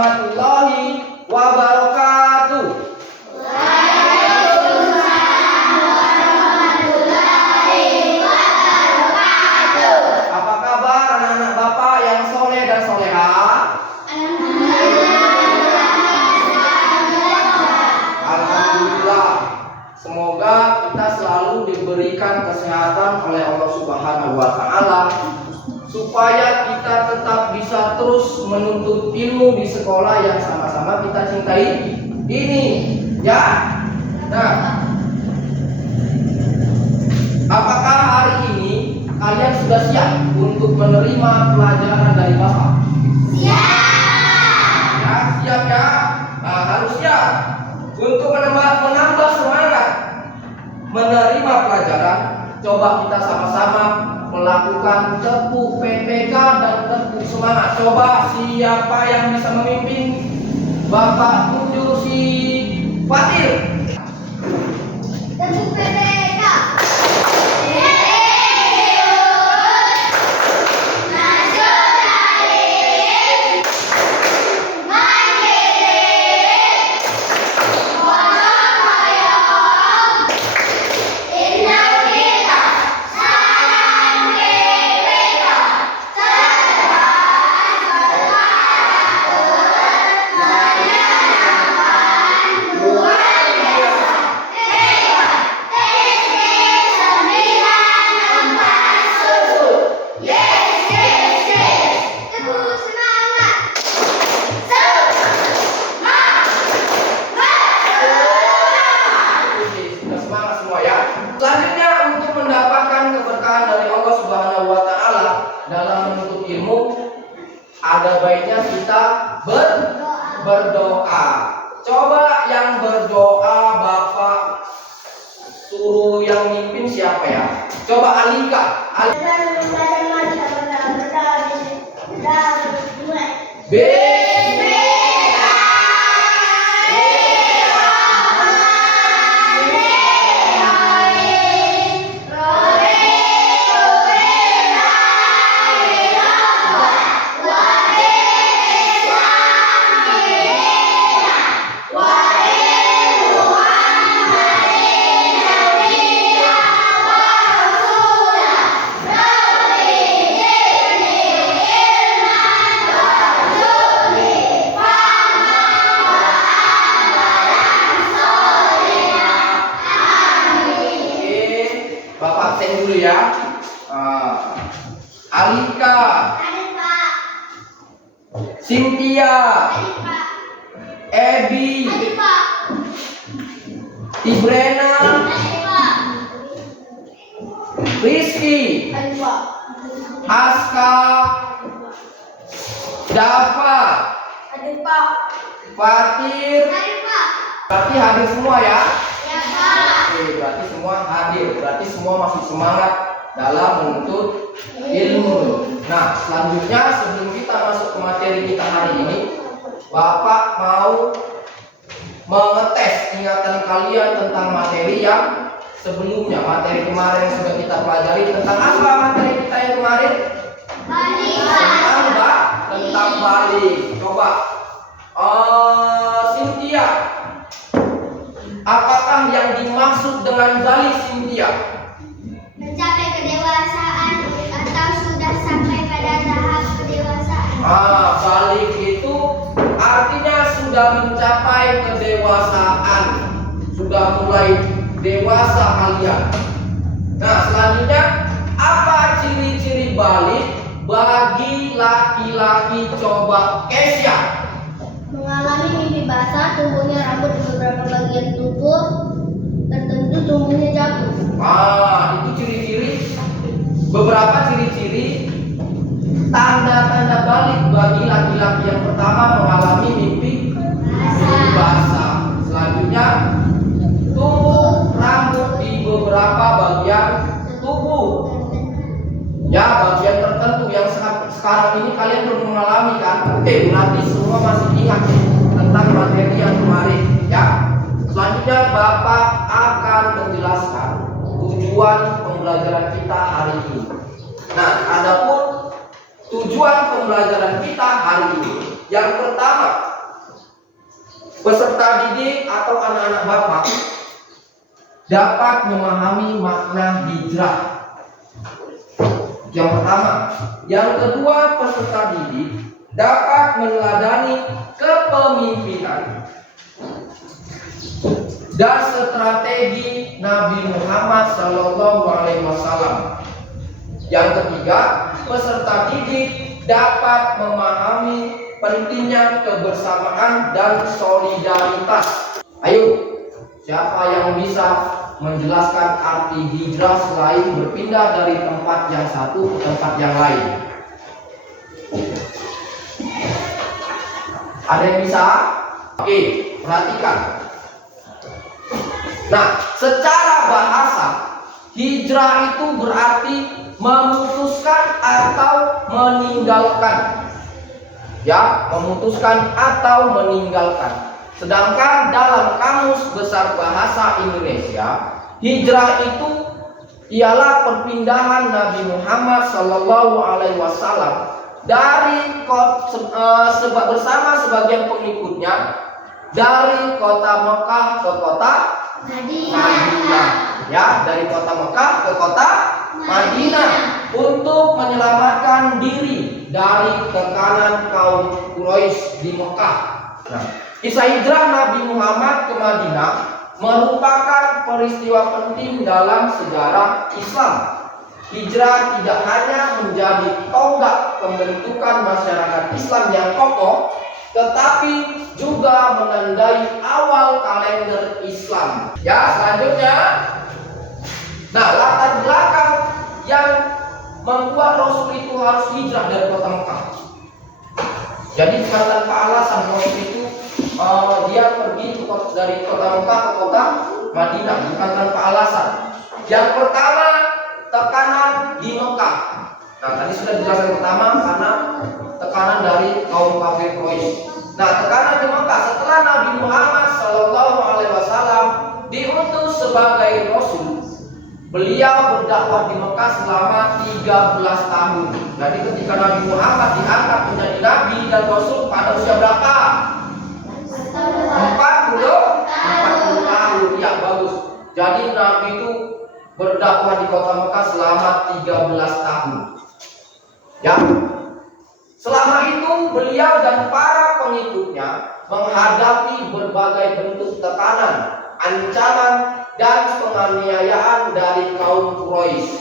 warahmatullahi wabarakatuh. Apa kabar anak-anak Bapak yang soleh dan soleha? Alhamdulillah. Semoga kita selalu diberikan kesehatan oleh Allah Subhanahu wa Ta'ala, supaya kita tetap bisa terus menuntut ilmu di sekolah yang sama-sama kita cintai ini, ya. Nah, apakah hari ini kalian sudah siap untuk menerima pelajaran dari Bapak? Siap. Ya, siap ya. Nah, harus siap untuk menambah semangat menerima pelajaran. Coba kita sama-sama melakukan tepuk PPK dan tepuk semangat. Coba siapa yang bisa memimpin? Bapak tunjuk si Fatir. Tepuk PPK. Selanjutnya, untuk mendapatkan keberkahan dari Allah Subhanahu wa Ta'ala dalam menuntut ilmu, ada baiknya kita berdoa. Coba yang berdoa Bapak suruh yang mimpin siapa ya? Coba Alika. B. Bapak absen dulu ya. Alika, Cynthia, Ebi, Ibrena, Rizky, Aska, Dava, Fatir. Berarti hadir semua ya? Oke, berarti semua hadir. Berarti semua masih semangat dalam menuntut ilmu. Nah, selanjutnya sebelum kita masuk ke materi kita hari ini, Bapak mau mengetes ingatan kalian tentang materi yang sebelumnya. Materi kemarin yang sudah kita pelajari tentang apa? Materi kita yang kemarin? Tentang balik. Coba Cynthia, apakah yang dimaksud dengan balik, Cynthia? Mencapai kedewasaan atau sudah sampai pada tahap kedewasaan. Balik itu artinya sudah mencapai kedewasaan, sudah mulai dewasa kalian. Nah, selanjutnya apa ciri-ciri balik bagi laki-laki? Coba Kesia. Mengalami mimpi basah, tumbuhnya rambut di beberapa bagian tubuh tertentu, tumbuhnya jatuh. Itu ciri-ciri, beberapa ciri-ciri tanda-tanda balik bagi laki-laki. Yang pertama, mengalami mimpi basah. Selanjutnya, tumbuh rambut di beberapa bagian tubuh. Ya, bagian tertentu yang sekarang ini kalian belum mengalami kan? Oke, berarti semua masih ingat tentang materi yang kemarin, ya. Selanjutnya Bapak akan menjelaskan tujuan pembelajaran kita hari ini. Nah, adapun tujuan pembelajaran kita hari ini, yang pertama, peserta didik atau anak-anak Bapak dapat memahami makna hijrah. Yang pertama. Yang kedua, peserta didik dapat meneladani kepemimpinan dan strategi Nabi Muhammad SAW. Yang ketiga, peserta didik dapat memahami pentingnya kebersamaan dan solidaritas. Ayo, siapa yang bisa menjelaskan arti hijrah selain berpindah dari tempat yang satu ke tempat yang lain? Ada yang bisa? Oke, perhatikan. Nah, secara bahasa, hijrah itu berarti memutuskan atau meninggalkan. Ya, memutuskan atau meninggalkan. Sedangkan dalam Kamus Besar Bahasa Indonesia, hijrah itu ialah perpindahan Nabi Muhammad SAW dari bersama sebagian pengikutnya dari kota Mekah ke kota Madinah. Ya, dari kota Mekah ke kota Madinah untuk menyelamatkan diri dari tekanan kaum Quraisy di Mekah. Nah, kisah hijrah Nabi Muhammad ke Madinah merupakan peristiwa penting dalam sejarah Islam. Hijrah tidak hanya menjadi tonggak pembentukan masyarakat Islam yang kokoh, tetapi juga menandai awal kalender Islam. Ya, selanjutnya. Nah, latar belakang yang membuat Rasul itu harus hijrah dari kota Mekah. Jadi bukan tanpa alasan Rasul itu dia pergi dari kota Mekah ke kota Madinah, bukan tanpa alasan. Yang pertama, tekanan di Mekah. Nah, tadi sudah dijelaskan pertama karena tekanan dari kaum kafir Quraisy. Nah, tekanan di Mekah setelah Nabi Muhammad SAW diutus sebagai Rasul. Beliau berdakwah di Mekah selama 13 tahun. Jadi ketika Nabi Muhammad diangkat menjadi Nabi dan Rasul pada usia berapa? 40 tahun. Ya, bagus. Jadi Nabi itu berdakwah di kota Mekah selama 13 tahun. Ya. Selama itu beliau dan para pengikutnya menghadapi berbagai bentuk tekanan, ancaman dan penganiayaan dari kaum Quraisy.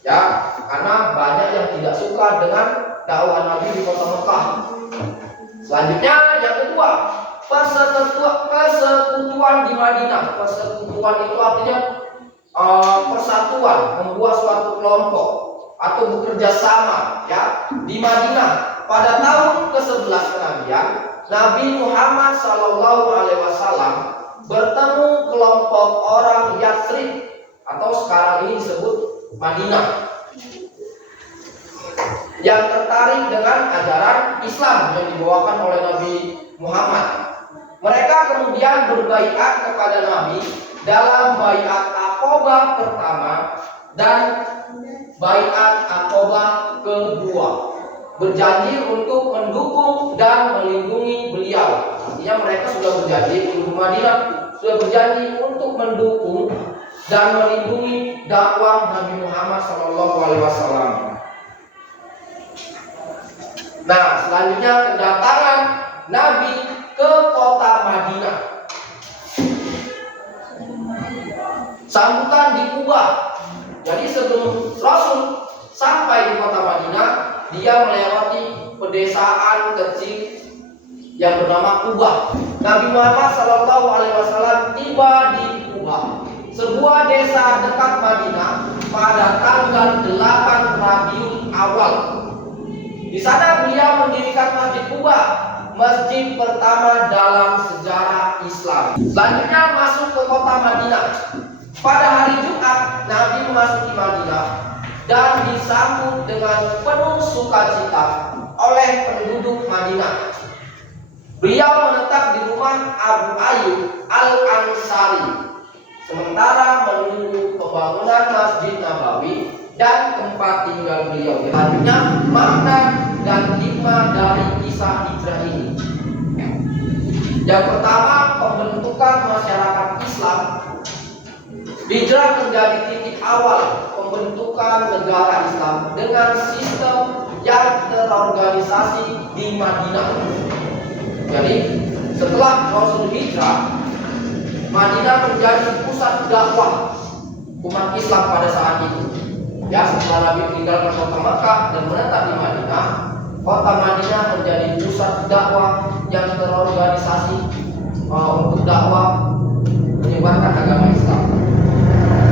Ya, karena banyak yang tidak suka dengan dakwah Nabi di kota Mekah. Selanjutnya yang kedua, persekutuan di Madinah. Persekutuan itu artinya persatuan, membuat suatu kelompok atau bekerja sama, ya, di Madinah. Pada tahun ke-11 kenabian, Nabi Muhammad SAW bertemu kelompok orang Yathrib atau sekarang ini disebut Madinah, yang tertarik dengan ajaran Islam yang dibawakan oleh Nabi Muhammad. Mereka kemudian berbaiat kepada Nabi dalam baiat Aqobah pertama dan baiat Aqobah kedua, berjanji untuk mendukung dan melindungi beliau. Artinya mereka sudah berjanji, penduduk Madinah sudah berjanji untuk mendukung dan melindungi dakwah Nabi Muhammad SAW. Nah, selanjutnya kedatangan Nabi ke kota Madinah. Sambutan di Kuba. Jadi sebelum Rasul sampai di kota Madinah, dia melewati pedesaan kecil yang bernama Kuba. Nabi Muhammad SAW tiba di Kuba, sebuah desa dekat Madinah, pada tanggal 8 Rabiul Awal. Di sana beliau mendirikan Masjid Kuba, masjid pertama dalam sejarah Islam. Selanjutnya masuk ke kota Madinah. Pada hari Jumat, Nabi memasuki Madinah dan disambut dengan penuh sukacita oleh penduduk Madinah. Beliau menetap di rumah Abu Ayyub Al-Ansari sementara menunggu pembangunan Masjid Nabawi dan tempat tinggal beliau. Selanjutnya, makna dan hikmah dari kisah hijrah ini. Yang pertama, pembentukan masyarakat Islam. Hijrah menjadi titik awal pembentukan negara Islam dengan sistem yang terorganisasi di Madinah. Jadi setelah Rasul hijrah, Madinah menjadi pusat dakwah umat Islam pada saat itu. Ya, setelah Nabi meninggalkan kota Mekah dan menetap di Madinah, kota Madinah menjadi pusat dakwah yang terorganisasi untuk dakwah menyebarkan agama Islam.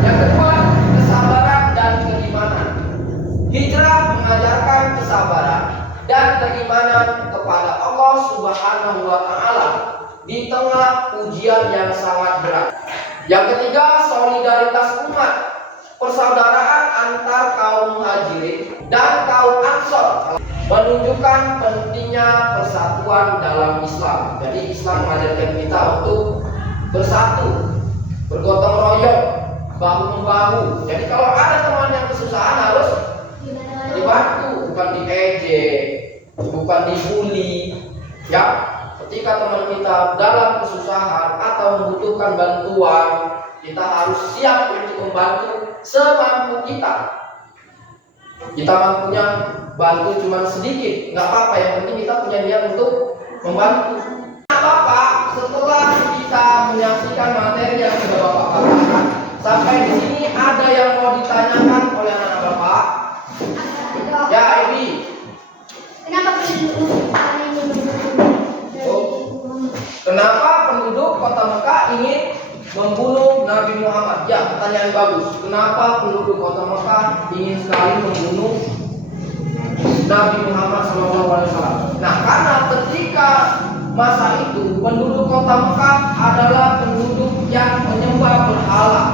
Yang kedua, kesabaran dan keimanan. Hijrah mengajarkan kesabaran dan keimanan kepada Allah Subhanahu wa Ta'ala di tengah ujian yang sangat berat. Yang ketiga, solidaritas umat, persaudaraan antar kaum Muhajirin dan kaum Ansor, menunjukkan pentingnya persatuan dalam Islam. Jadi Islam mengajarkan kita untuk bersatu, bergotong royong, bahu membahu. Jadi kalau ada teman yang kesusahan harus dibantu, bukan diejek, bukan dibully. Ya, ketika teman kita dalam kesusahan atau membutuhkan bantuan, kita harus siap untuk membantu semampu kita. Kita mampunya bantu cuma sedikit, nggak apa-apa. Yang penting kita punya niat untuk membantu. Nggak apa-apa. Setelah kita menyaksikan materi yang sudah Bapak katakan, sampai di sini ada yang mau ditanyakan oleh anak Bapak? Ya, Ibi. Kenapa Kenapa penduduk kota Mekah ingin membunuh Nabi Muhammad? Ya, pertanyaan bagus. Kenapa penduduk kota Mekah ingin sekali membunuh Nabi Muhammad SAW? Nah, karena ketika masa itu penduduk kota Mekah adalah penduduk yang menyembah berhala,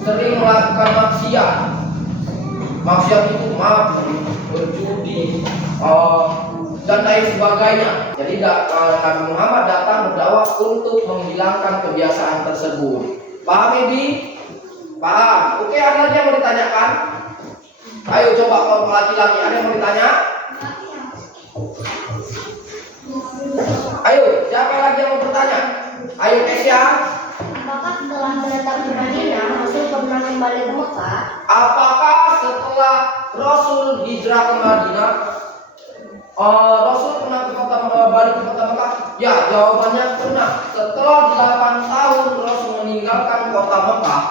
sering melakukan maksiat. Maksiat itu mabuk, berjudi, dan lain sebagainya. Jadi Nabi Muhammad datang berdakwah untuk menghilangkan kebiasaan tersebut. Paham, Ibi? Paham? Oke, ada lagi yang mau ditanyakan? Ayo coba kalau laki-laki ada yang mau ditanya? Ayo, siapa lagi yang mau bertanya? Ayo, Kesia. Apakah setelah menetap di Madinah, Rasul pernah kembali ke Mekah? Apakah setelah Rasul hijrah ke Madinah, Rasul pernah balik ke kota Mekah? Ya, jawabannya pernah. Setelah 8 tahun Rasul meninggalkan kota Mekah,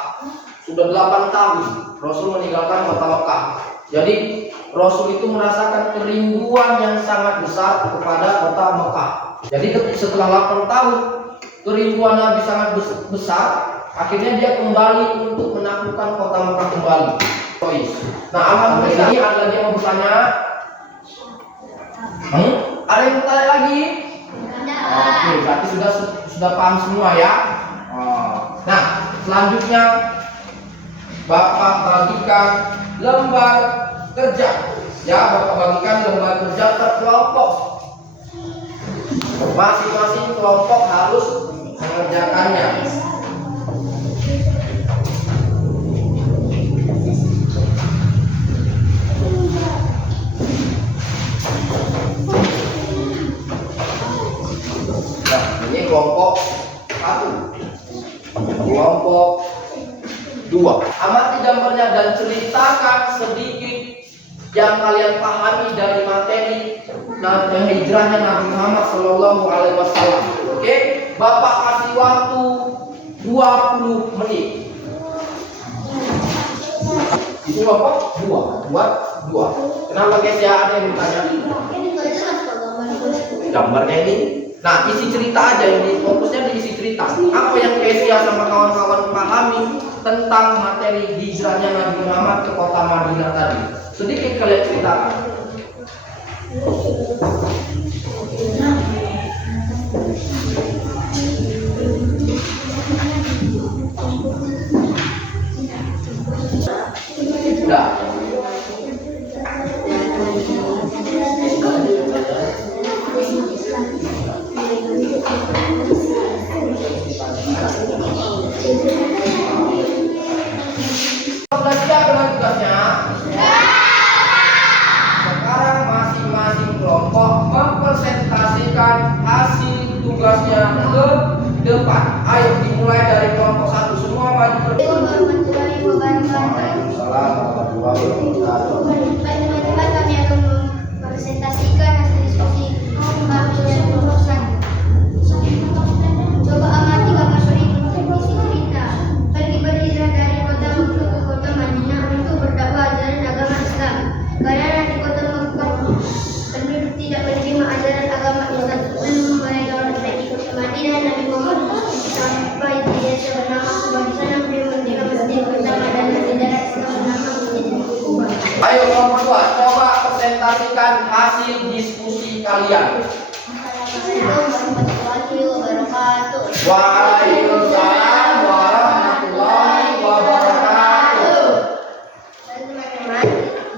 sudah 8 tahun Rasul meninggalkan kota Mekah. Jadi Rasul itu merasakan kerinduan yang sangat besar kepada kota Mekah. Jadi setelah 8 tahun kerinduan Nabi sangat besar, akhirnya dia kembali untuk menaklukkan kota Mekah kembali. Nah, alhamdulillah, ini ada lagi yang mau bertanya? Ada yang bertanya lagi? Oke, berarti sudah paham semua ya. Nah, selanjutnya Bapak bagikan lembar kerja. Ya, Bapak bagikan lembar kerja per kelompok. Masing-masing kelompok harus mengerjakannya. Nah, ini kelompok 1, kelompok 2. Amati gambarnya dan ceritakan sedikit yang kalian pahami dari materi hijrahnya Nabi Muhammad SAW. Oke, Bapak kasih waktu 20 menit. Itu kelompok 2. Kenapa guys ya, ada yang bertanya? Gambarnya ini. Nah, isi cerita aja, ini fokusnya di isi cerita. Apa yang Kesia sama kawan-kawan pahami tentang materi hijrahnya Nabi Muhammad ke kota Madinah tadi? Sedikit kalian ceritakan. Sudah. Sudah siap dengan tugasnya? Sekarang masing-masing kelompok tugasnya ke depan. Ayo dimulai dari kelompok 1. Semua maju ke depan. Warahmatullahi wabarakatuh. Waalaikumsalam warahmatullahi wabarakatuh. Baik teman-teman, kami akan mempresentasikan hasil diskusi kampusnya nomor 1. Coba amati gambar berikut isi cerita. Pergi berhijrah dari kota Mekah ke kota Madinah untuk berdakwah ajaran agama Islam. Karena di kota Mekah penduduk tidak menerima ajaran agama Islam. Belum mereka sampai di kota Madinah, Nabi Muhammad sampai di desa bernama Kubah. Di sana beliau mendirikan masjid pertama dan negara Islam bernama Masjid Kubah. Ayo kelompok 2, coba presentasikan hasil diskusi kalian. Assalamualaikum warahmatullahi wabarakatuh. Waalaikumsalam warahmatullahi wabarakatuh. Dan teman-teman,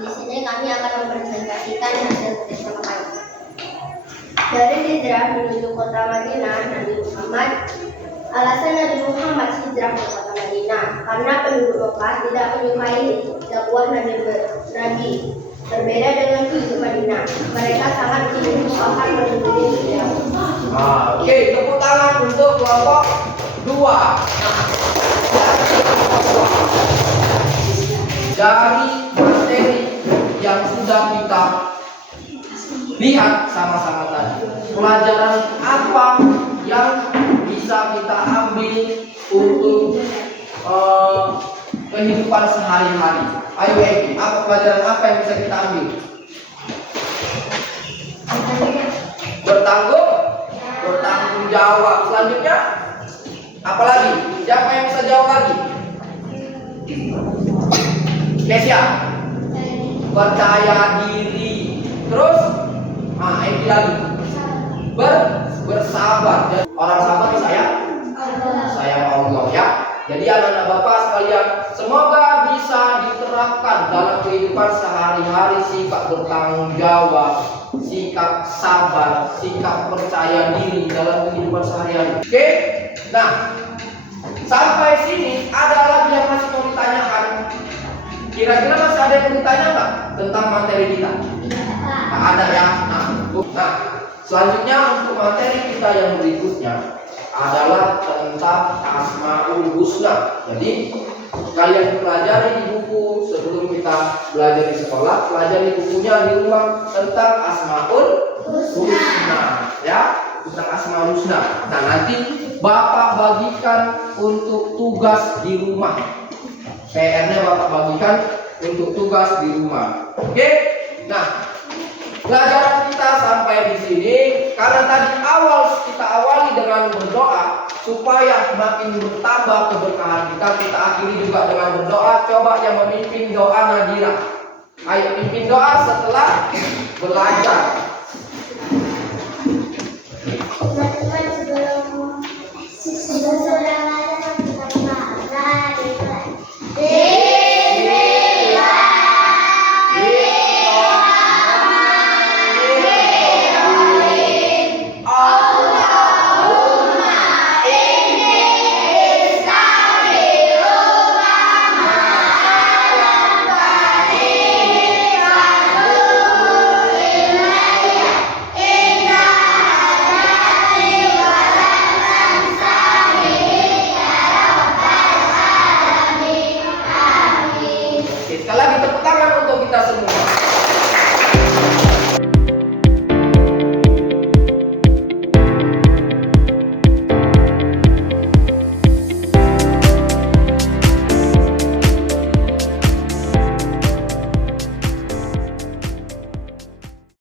di sini kami akan mempresentasikan hasil bersama kami. Dari hijrah menuju kota Madinah, Nabi Muhammad. Alasan Nabi Muhammad hijrah ke kota Madinah karena penduduk Mekah tidak menyukai dakwah Nabi. Berbeda dengan penduduk Madinah, mereka sangat sibuk akan menuju hijrah. Oke, tepuk tangan untuk kelompok 2. Dari materi yang sudah kita lihat sama-sama tadi, pelajaran apa yang bisa kita ambil untuk kehidupan sehari-hari? Ayo Egi, apa pelajaran apa yang bisa kita ambil? Bertanggung jawab. Selanjutnya apa lagi? Siapa yang bisa jawab lagi? Kesia, percaya diri. Terus Egi lagi bersabar. Jadi, orang sabar sayang Allah ya. Jadi anak-anak Bapak sekalian, semoga bisa diterapkan dalam kehidupan sehari-hari sikap bertanggung jawab, sikap sabar, sikap percaya diri dalam kehidupan sehari-hari. Oke? Nah, sampai sini ada lagi yang masih mau ditanyakan? Kira-kira masih ada yang mau ditanya nggak tentang materi kita? Nggak ada ya? Nah, selanjutnya untuk materi kita yang berikutnya adalah tentang Asmaul Husna. Jadi kalian pelajari di buku sebelum kita belajar di sekolah, pelajari bukunya di rumah tentang Asmaul Husna, ya, tentang Asmaul Husna. Nah, nanti Bapak bagikan untuk tugas di rumah. PR-nya Bapak bagikan untuk tugas di rumah. Oke? Nah, pelajaran kita sampai di sini karena tadi kita awali dengan berdoa supaya makin bertambah keberkahan kita akhiri juga dengan berdoa. Coba yang memimpin doa Nadira. Ayo pimpin doa setelah belajar.